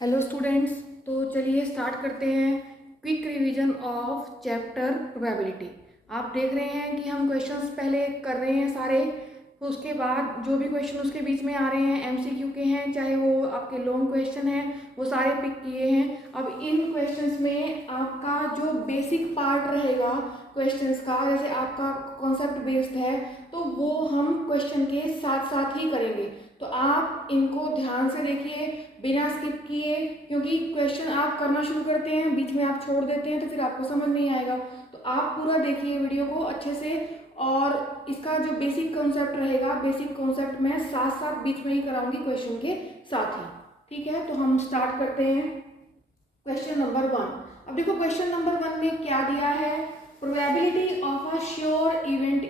Hello students, तो चलिए start करते हैं quick revision of chapter probability. आप देख रहे हैं कि हम क्वेश्चंस पहले कर रहे हैं सारे, तो उसके बाद जो भी क्वेश्चन उसके बीच में आ रहे हैं एमसीक्यू के हैं, चाहे वो आपके लॉन्ग क्वेश्चन हैं, वो सारे पिक किए हैं। अब इन क्वेश्चंस में आपका जो बेसिक पार्ट रहेगा क्वेश्चंस का, जैसे आपका कॉन्सेप्ट बेस्ड है, तो वो हम क्वेश्चन के साथ साथ ही करेंगे। तो आप इनको ध्यान से देखिए बिना स्किप किए, क्योंकि क्वेश्चन आप करना शुरू करते हैं बीच में आप छोड़ देते हैं तो फिर आपको समझ नहीं आएगा। तो आप पूरा देखिए वीडियो को अच्छे से, और इसका जो बेसिक कॉन्सेप्ट रहेगा, बेसिक कॉन्सेप्ट मैं साथ साथ बीच में ही कराऊंगी क्वेश्चन के साथ ही। ठीक है, तो हम स्टार्ट करते हैं क्वेश्चन नंबर 1। अब देखो क्वेश्चन नंबर 1 में क्या दिया है, probability of a sure event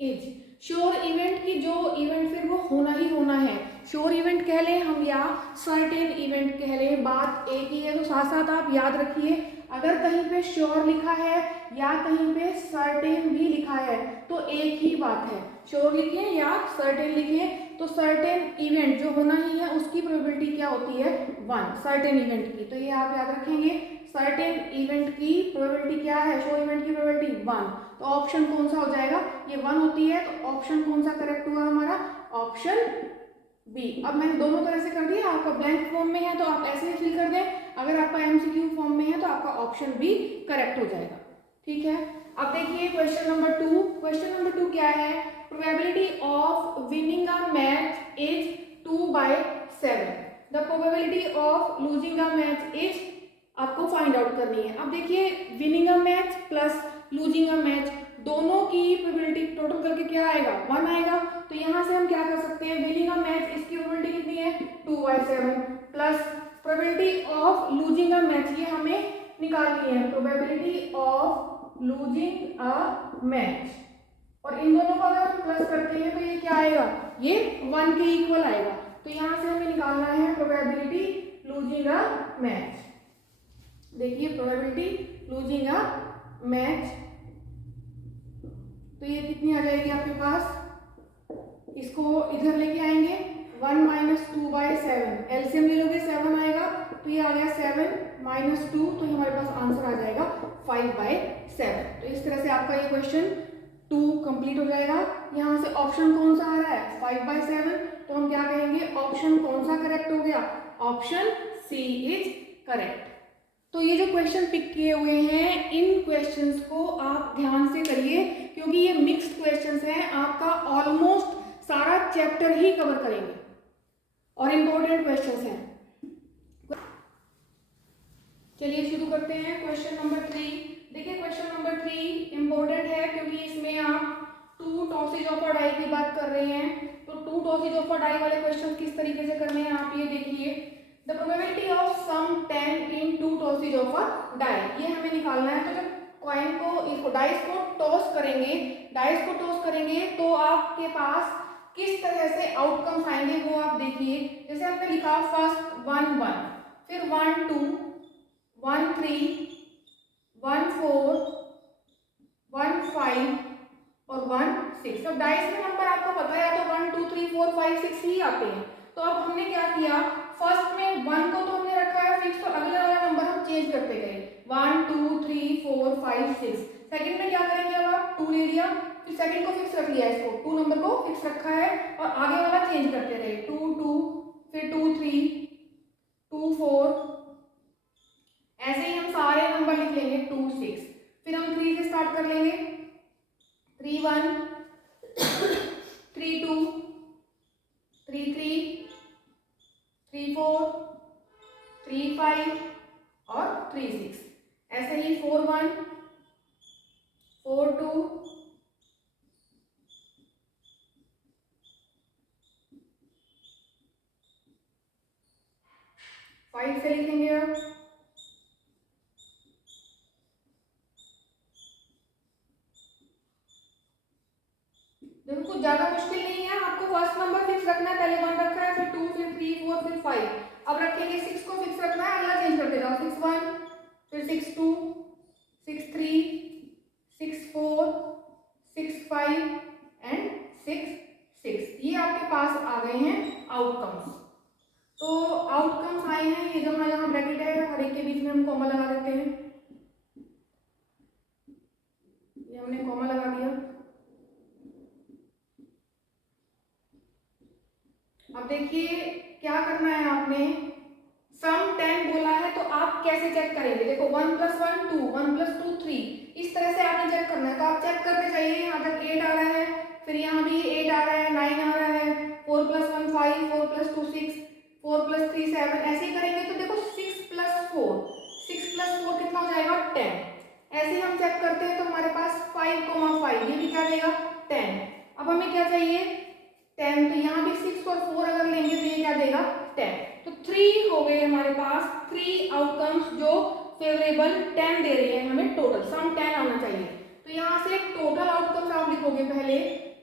is. Sure event की जो इवेंट फिर वो होना ही होना है, श्योर इवेंट कह लें हम या सर्टेन इवेंट कह लें, बात एक ही है। तो साथ साथ आप याद रखिए, अगर कहीं पे श्योर लिखा है या कहीं पे सर्टेन भी लिखा है तो एक ही बात है, श्योर लिखें या सर्टेन लिखें, तो सर्टेन इवेंट जो होना ही है उसकी प्रोबेबिलिटी क्या होती है, 1 सर्टेन इवेंट की। तो ये आप याद रखेंगे, सर्टेन इवेंट की प्रोबेबिलिटी क्या है, श्योर इवेंट की प्रोबेबिलिटी 1। तो ऑप्शन कौन सा हो जाएगा, ये 1 होती है, तो ऑप्शन कौन सा करेक्ट हुआ हमारा, ऑप्शन बी। अब मैंने दोनों तरह से कर दिया, आपका ब्लैंक फॉर्म में है तो आप ऐसे ही फिल कर दें, अगर आपका एमसीक्यू फॉर्म में है तो आपका ऑप्शन बी करेक्ट हो जाएगा। ठीक है, अब देखिए क्वेश्चन नंबर 2। क्वेश्चन नंबर 2 क्या है, probability of winning a match is 2/7। The probability of losing a match is, आपको फाइंड आउट करनी है। अब देखिए winning a match plus losing a match, दोनों की प्रोबेबिलिटी टोटल करके क्या आएगा, 1 आएगा। तो यहाँ से हम क्या कर सकते हैं, विनिंग अ मैच इसकी प्रोबेबिलिटी कितनी है, 2/7 plus probability of losing a match, ये हमें निकालनी है, probability of losing a match. और इन दोनों को अगर हम प्लस करते हैं तो ये क्या आएगा, ये 1 के इक्वल आएगा। तो यहाँ से हमें निकालना है प्रोबेबिलिटी लूजिंग अ मैच। देखिए प्रोबेबिलिटी लूजिंग अ मैच, तो ये कितनी आ जाएगी आपके पास, इसको इधर लेके आएंगे, 1 माइनस 2/7, एलसीएम ले लोगे 7 आएगा, तो ये आ गया 7 माइनस 2, तो हमारे पास आंसर आ जाएगा 5/7। तो इस तरह से आपका ये क्वेश्चन 2 कंप्लीट हो जाएगा। यहाँ से ऑप्शन कौन सा आ रहा है, 5/7, तो हम क्या कहेंगे, ऑप्शन कौन सा करेक्ट हो गया, ऑप्शन सी इज करेक्ट। तो ये जो क्वेश्चन पिक किए हुए हैं, इन क्वेश्चंस को आप ध्यान से करिए, क्योंकि ये मिक्स्ड क्वेश्चंस हैं, आपका ऑलमोस्ट सारा चैप्टर ही कवर करेंगे और इंपॉर्टेंट क्वेश्चंस हैं। चलिए शुरू करते हैं क्वेश्चन नंबर 3। देखिए क्वेश्चन नंबर 3 इंपॉर्टेंट है, क्योंकि इसमें आप 2 टॉसेज ऑफ अ डाई की बात कर रहे हैं। तो 2 टॉसेज ऑफ अ डाई वाले क्वेश्चन किस तरीके से करने हैं आप ये देखिए, the probability of sum 10 in 2 tosses of a die, ये हमें निकालना है। तो जब कॉइन को, इसको डाइस को टॉस करेंगे, डाइस को टॉस करेंगे तो आपके पास किस तरह से आउटकम्स आएंगे वो आप देखिए। जैसे आपने लिखा फर्स्ट 1 1, फिर 1 2, 1 3, 1 4, 1 5 और 1 6। अब डाइस में नंबर आपको पता है, तो 1 2 3 4 5 6 ही आते हैं। तो अब हमने क्या किया, फर्स्ट में 1 को तो हमने रखा है फिक्स, तो अगला वाला नंबर हम चेंज करते गए, 1 2 3 4 5 6। सेकंड में क्या करेंगे, अब आप 2 ले लिया, फिर सेकंड को फिक्स रख लिया, इसको 2 नंबर को फिक्स रखा है, और आगे वाला चेंज करते रहे, 2 2, फिर 2 3, 2 4, ऐसे ही हम सारे नंबर लिख लेंगे 2 6। फिर हम 3 से स्टार्ट कर लेंगे, 3 1, 3 2, 3 3, 3 4, 3 5 और 3 6। ऐसे ही 4 1, 4 2, 5 से लिखेंगे। अब देखो कुछ ज्यादा मुश्किल नहीं है, आपको फर्स्ट नंबर फिक्स रखना है, पहले 1 रखा है, फिर 2, फिर 3 4, फिर 5। अब रखेंगे 6 को फिक्स रखना है, अगला चेंज करते जाओ, 6 1, फिर 6 2, 6 3, 6 4, 6 5 एंड 6 6। ये आपके पास आ गए हैं आउटकम्स। तो आउटकम्स आए हैं, ये जहाँ जहाँ ब्रैकेट है हर एक के बीच में हम कॉमा लगा देते हैं, ये हमने कॉमा लगा दिया। अब देखिए क्या करना है आपने, सम 10 बोला है तो आप कैसे चेक करेंगे, देखो 1 + 1 2, 1 + 2 3, इस तरह से आपने चेक करना है। तो आप चेक करते जाइए, यहाँ तक 8 आ रहा है, फिर यहाँ भी 8 आ रहा है, 9 आ रहा है, 4 + 1 5, 4 + 2 6, 4 + 3 7, ऐसे ही करेंगे तो देखो 6 + 4 कितना हो जाएगा 10। ऐसे ही हम चेक करते हैं तो हमारे पास 5, ये भी क्या देगा 10। अब हमें क्या चाहिए 10, तो यहाँ भी 6 और 4 अगर लेंगे तो ये क्या देगा 10। तो 3 हो गए हमारे पास, 3 आउटकम्स जो फेवरेबल 10 दे रहे हैं हमें, टोटल सम 10 आना चाहिए। तो यहाँ से टोटल आउटकम्स आप लिखोगे पहले,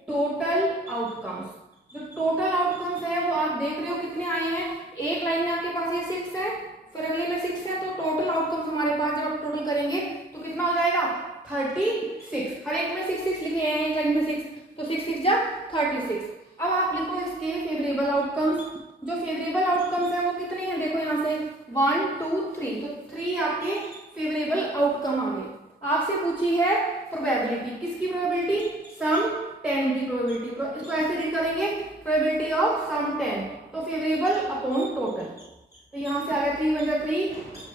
टोटल आउटकम्स, जो टोटल आउटकम्स है वो आप देख रहे हो कितने आए हैं, एक लाइन में आपके पास ये 6 है, फिर अगले में 6 है, तो टोटल आउटकम्स हमारे पास जब आप टोटल करेंगे तो कितना हो जाएगा 36। हर एक में 6 लिखे हैं, एक लाइन में 6, तो 6 6 जा 36। अब आप लिखो इसके फेवरेबल आउटकम्स, जो फेवरेबल आउटकम्स है वो कितने हैं, देखो यहाँ से 1 2 3, तो 3 आपके फेवरेबल आउटकम आ गए। आपसे पूछी है प्रोबेबिलिटी, किसकी प्रोबेबिलिटी, सम 10 की प्रोबेबिलिटी, तो इसको ऐसे रीड करेंगे, प्रोबेबिलिटी ऑफ सम 10, तो फेवरेबल अपॉन टोटल, तो यहाँ से आ गया 3 × 3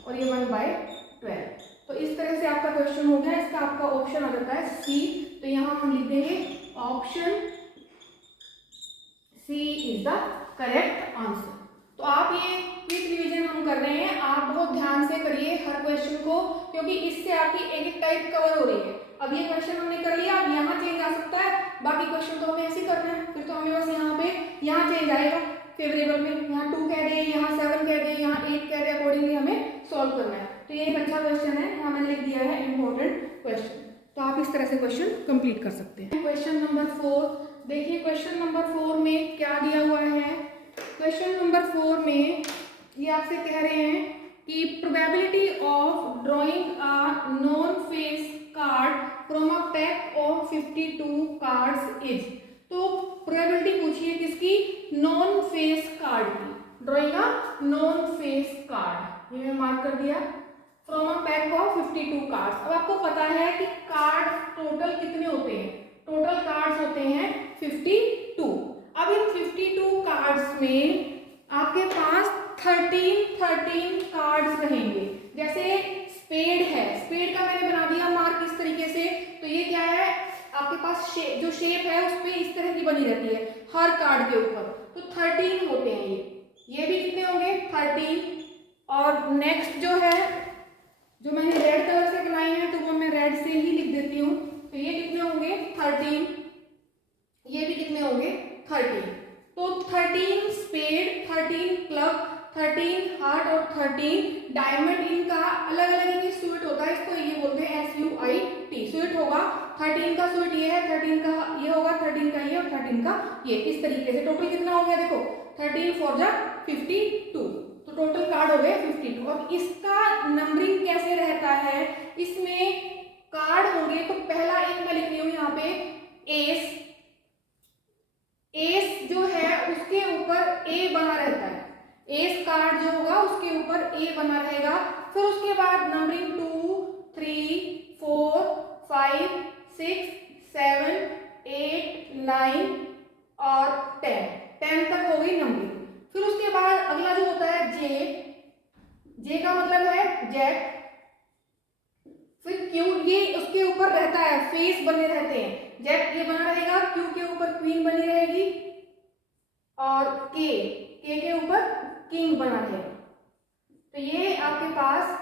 और ये 1/12। तो इस तरह से आपका क्वेश्चन हो गया, इसका आपका ऑप्शन आ जाता है सी। तो यहाँ हम लिख देंगे option C is the correct answer. तो आप ये क्विक रिवीजन हम कर रहे हैं, आप बहुत ध्यान से करिए हर क्वेश्चन को, क्योंकि इससे आपकी एक एक टाइप कवर हो रही है। अब ये क्वेश्चन हमने कर लिया, अब यहाँ चेंज आ सकता है, बाकी क्वेश्चन तो हमें ऐसे ही करना है, फिर तो हमें बस यहाँ चेंज आएगा फेवरेबल में, यहाँ 2 कह दे, यहाँ 7 कह दे, यहाँ 8 कह दे, अकॉर्डिंगली हमें सॉल्व करना है। तो ये एक अच्छा क्वेश्चन है, यहाँ मैंने लिख दिया है इंपॉर्टेंट क्वेश्चन, तो आप इस तरह से क्वेश्चन कंप्लीट कर सकते हैं। क्वेश्चन नंबर 4 देखिए, क्वेश्चन नंबर 4 में क्या दिया हुआ है, क्वेश्चन नंबर 4 में ये आपसे कह रहे हैं कि probability of drawing a non face card from a pack of 52 cards is. तो प्रोबेबिलिटी पूछिए किसकी, नॉन फेस कार्ड की, drawing a non face card, ये मैं मार्क कर दिया, from a pack of 52 cards. अब आपको पता है कि कार्ड टोटल कितने होते हैं, टोटल कार्ड्स होते हैं 52। अब इन 52 कार्ड्स में आपके पास 13 कार्ड्स रहेंगे। जैसे स्पेड है, स्पेड का मैंने बना दिया मार्क इस तरीके से, तो ये क्या है आपके पास जो शेप है उस पर इस तरह की बनी रहती है हर कार्ड के ऊपर, तो 13 होते हैं ये भी कितने होंगे 13। और नेक्स्ट जो है, जो मैंने रेड कलर से बनाई है तो वो मैं रेड से ही लिख देती हूँ, तो ये कितने होंगे 13, ये भी कितने होंगे 13। तो 13 स्पेड, 13 क्लब, 13 हार्ट और 13 डायमंड, इनका अलग अलग ही स्वीट होता है, इसको ये बोलते हैं SUIT स्वीट होगा। 13 का स्वीट ये है, 13 का ये होगा, 13 का ये और 13 का ये, इस तरीके से टोटल कितना हो गया देखो 13 4 जा 52, तो टोटल कार्ड हो गए 52। अब इसका नंबरिंग कैसे रहता है, इसमें कार्ड होंगे तो पहला एक मैं लिख रही हूँ यहाँ पे एस, एस जो है उसके ऊपर ए बना रहता है, एस कार्ड जो होगा उसके ऊपर ए बना रहेगा। फिर उसके बाद नंबरिंग 2 3 4 5 6 7 8 9 और 10 तक हो गई नंबरिंग। फिर उसके बाद अगला जो होता है जे, जे का मतलब है जैक, फिर क्यू, ये उसके ऊपर रहता है, फेस बने रहते हैं, जैक ये बना रहेगा, क्यू के ऊपर क्वीन बनी रहेगी और के के ऊपर किंग बना रहेगा। तो ये आपके पास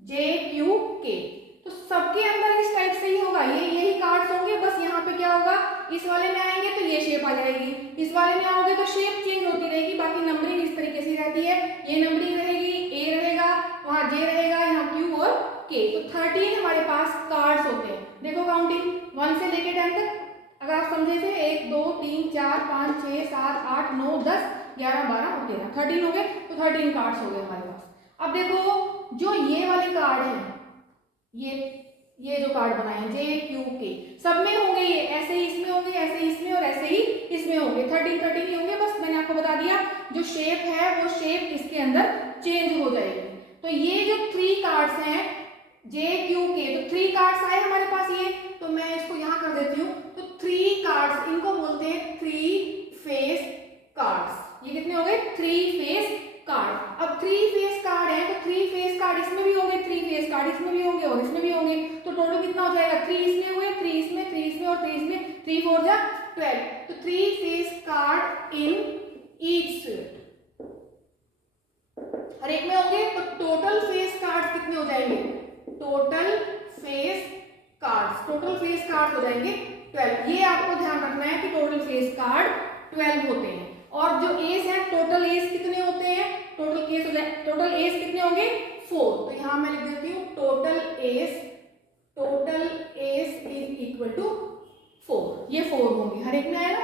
जे क्यू के, तो सबके अंदर इस टाइप से ही होगा, ये यही कार्ड्स होंगे, बस यहाँ पे क्या होगा, इस वाले में आएंगे तो ये शेप आ जाएगी, इस वाले में आओगे तो शेप चेंज होती रहेगी, बाकी नंबरिंग इस तरीके से रहती है, ये नंबरिंग रहेगी, ए रहेगा, वहां जे रहेगा, यहाँ क्यू और के। तो 13 हमारे पास कार्ड्स होते हैं। देखो काउंटिंग 1 से लेके 10 तक अगर आप समझे थे 1 2 3 4 5 6 7 8 9 10 11 12 और 13, 13 हो गए, तो 13 कार्ड्स हो गए हमारे पास। अब देखो जो ये वाले कार्ड हैं, ये जो कार्ड बनाए हैं जे क्यू के, सब में होंगे, ये ऐसे ही इसमें होंगे, ऐसे ही इसमें और ऐसे ही इसमें होंगे, 13 13 ही होंगे, बस मैंने आपको बता दिया जो शेप है वो शेप इसके अंदर चेंज हो जाएगी। तो ये जो 3 कार्ड्स हैं JQK, तो 3 कार्ड्स आए हमारे पास ये, तो मैं इसको यहाँ कर देती हूँ। तो 3 कार्ड्स, इनको बोलते हैं 3 फेस कार्ड्स। ये कितने हो गए? 3 फेस कार्ड। अब 3 फेस कार्ड है तो 3 फेस कार्ड इसमें भी होंगे, 3 फेस कार्ड इसमें भी होंगे और इसमें भी होंगे। तो टोटल कितना हो जाएगा? 3 इसमें हुए, 3 इसमें, 3 इसमें और 3 इसमें, 3 4 जा 12। तो 3 face card in each set, हर एक में होंगे। तो टोटल फेस कार्ड कितने हो जाएंगे? टोटल फेस कार्ड हो जाएंगे 12। ये आपको ध्यान रखना है कि टोटल फेस कार्ड 12 होते हैं। और जो एज है, टोटल एज कितने होते हैं? टोटल एज कितने होंगे? 4। तो यहां मैं लिख देती हूँ total edge is equal to 4। ये 4 होंगे, हर एक में आएगा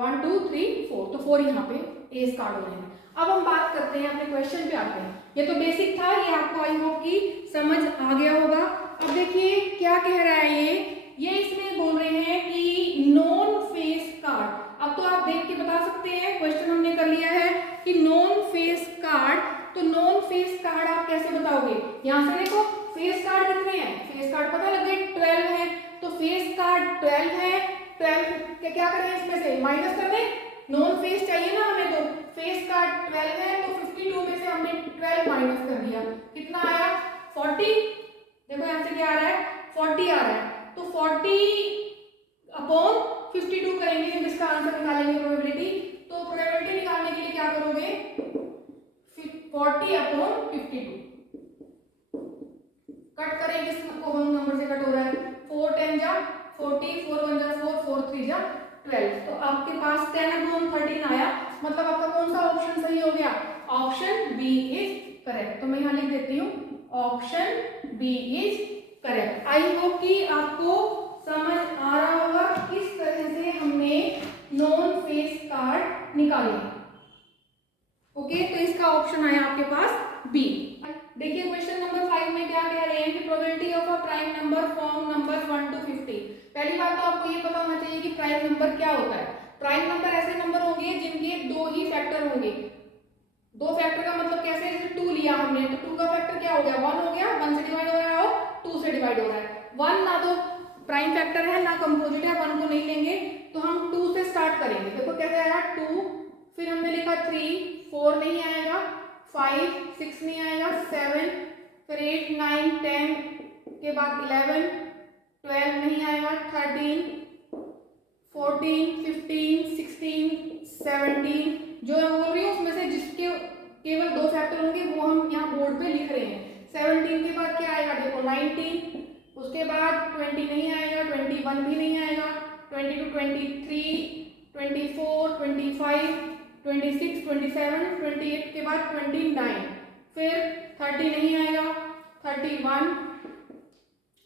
1 2 3 4, तो 4 यहाँ पे एज कार्ड हो जाएंगे। अब हम बात करते हैं, अपने क्वेश्चन पे आते हैं। ये तो बेसिक था, ये आपको आई होप की समझ आ गया होगा। अब देखिए क्या कह रहा है ये इसमें बोल रहे हैं कि नॉन फेस कार्ड। अब तो आप देख के बता सकते हैं, क्वेश्चन हमने कर लिया है कि नॉन फेस कार्ड। तो नॉन फेस कार्ड आप कैसे बताओगे? यहां से देखो फेस कार्ड कितने हैं, फेस कार्ड पता लग गए 12 है। तो फेस कार्ड 12 है, 12 क्या करें इसमें से माइनस कर दें, नॉन फेस चाहिए ना हमें, तो फेस कार्ड 12 है तो 52 में से हमने 12 माइनस कर दिया, कितना आया 40। देखो यहां से क्या आ रहा है 40 आ रहा है। तो 40 अपॉन 52 करेंगे जब इसका आंसर निकालेंगे प्रोबेबिलिटी। तो प्रोबेबिलिटी निकालने के लिए क्या करोगे 40 अपॉन 52 कट करेंगे, इसको होम नंबर से कट हो रहा है 4 10 जा 40, 4 1 जा 4, 4 3 जा 12। तो आपके पास 10 अपॉन 13 आया, मतलब आपका कौन सा ऑप्शन सही हो गया? Option B is correct. तो मैं यहाँ लिख देती हूँ option B is correct. I hope कि आपको समझ आ रहा होगा किस तरह से हमने नॉन फेस कार्ड निकाले। ओके, तो इसका ऑप्शन आया आपके पास बी। देखिए क्वेश्चन नंबर 5 में क्या कह रहे हैं कि probability of a prime number from number 1 to 50। पहली बात तो आपको ये पता होना चाहिए कि प्राइम नंबर क्या होता है। प्राइम नंबर ऐसे नंबर होंगे जिनके 2 ही फैक्टर होंगे। 2 फैक्टर का मतलब कैसे, जैसे 2 लिया हमने तो 2 का फैक्टर क्या हो गया 1 हो गया, 1 से डिवाइड हो रहा है और 2 से डिवाइड हो रहा है। 1 ना तो प्राइम फैक्टर है ना कंपोजिट है, 1 को नहीं लेंगे। तो हम 2 से स्टार्ट करेंगे। देखो कैसे आया 2, फिर हमने लिखा 3, 4 नहीं आएगा, 5 6 नहीं आएगा, 7, फिर 8 9 10 के बाद 11 12 नहीं आएगा, 13 14 15 16 17। जो मैं बोल रही हूँ उसमें से जिसके केवल 2 फैक्टर होंगे वो हम यहाँ बोर्ड पे लिख रहे हैं। 17 के बाद क्या आएगा देखो 19, उसके बाद 20 नहीं आएगा, 21 भी नहीं आएगा, 22 23 24 25 26 27 28 के बाद 29, फिर 30 नहीं आएगा, 31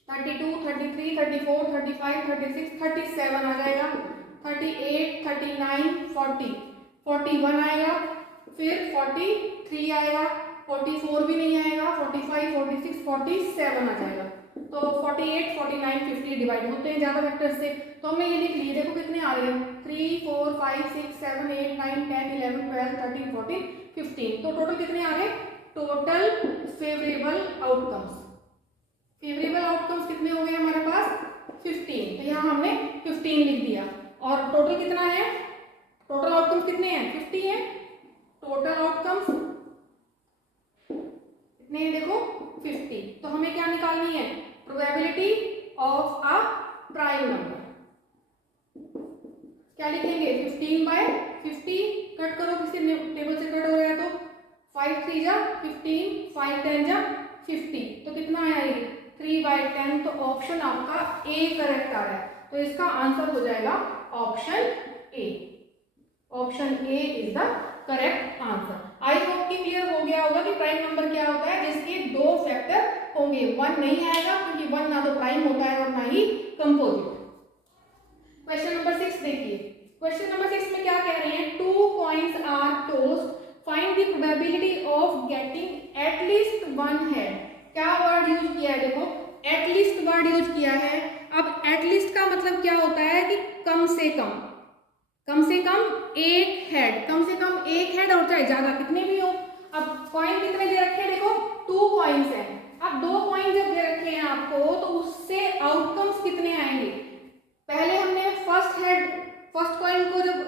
32 33 34 35 36 37 आ जाएगा, 38 39 40 41 आएगा, फिर 43 आएगा, 44 भी नहीं आएगा, 45 46 47 आ जाएगा। तो 48 49 50 डिवाइड होते हैं ज्यादा वेक्टर से। तो हमने ये लिख लिए, देखो कितने आ रहे हैं 3 4 5 6 7 8 9 10 11 12 13 14 15। तो टोटल कितने आ रहे? Total favourable outcomes, favourable outcomes कितने हो गए हमारे पास 15। तो यहाँ हमने 15 लिख दिया। और टोटल कितना है, टोटल आउटकम्स कितने हैं 50 है। टोटल आउटकम्स कितने हैं देखो 50। तो हमें क्या निकालनी है probability of a prime number. क्या लिखेंगे 15/50, कट करो किसी टेबल से कट हो रहा है तो 5 3 जा 15 5 10 जा 50। तो कितना आया ये 3/10। तो ऑप्शन आपका ए करेक्ट आ रहा है। तो इसका आंसर हो जाएगा option A. Option A is the correct answer. I hope कि क्लियर हो गया होगा कि प्राइम नंबर क्या होता है जिसके 2 फैक्टर होंगे। 1 नहीं आएगा क्योंकि 1 ना तो प्राइम होता है और ना ही कंपोजिट। क्वेश्चन नंबर 6 देखिए। क्वेश्चन नंबर 6 में क्या कह रहे हैं 2 coins are tossed, find the probability of getting at least 1 head। क्या वर्ड यूज किया है देखो एटलीस्ट वर्ड यूज किया है। अब एटलीस्ट का मतलब क्या होता है कि कम से कम, कम से कम एक हेड, कम से कम एक हेड और चाहे ज्यादा कितने भी हो। अब कॉइन कितने दे रखे हैं, देखो 2 कॉइन्स हैं। अब 2 कॉइन जब दे रखे हैं आपको तो उससे आउटकम्स कितने आएंगे। पहले हमने फर्स्ट कॉइन को जब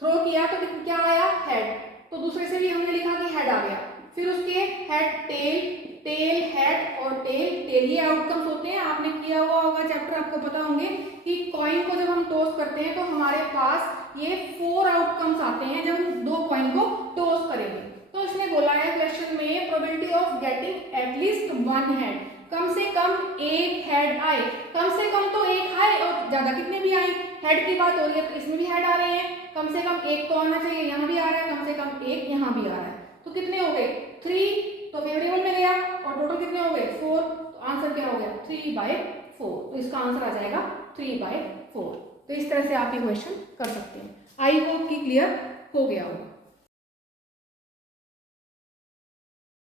थ्रो किया तो क्या आया, हेड। तो दूसरे से भी हमने लिखा कि हेड आ गया। फिर उसके हेड टेल, टेल हेड और टेल टेल, ये आउटकम्स होते हैं। आपने किया हुआ होगा चैप्टर, आपको पता होंगे कि कॉइन को जब हम टॉस करते हैं तो हमारे पास ये 4 आउटकम्स आते हैं जब हम 2 कॉइन को टॉस करेंगे। तो इसने बोला है क्वेश्चन में probability of getting at least 1 head, कम से कम एक हेड आए। कम से कम तो एक आए और ज्यादा कितने भी आए, हेड की बात हो रही है तो इसमें भी हेड आ रहे हैं। कम से कम एक तो आना चाहिए, यहाँ भी आ रहा है, कम से कम एक यहाँ भी आ रहा है। तो कितने हो गए 3, तो फेवरेबल में गया और टोटल कितने हो गए 4। तो आंसर क्या हो गया 3/4। तो इसका आंसर आ जाएगा 3/4। तो इस तरह से आप ये क्वेश्चन कर सकते हैं। आई होप कि क्लियर हो गया होगा।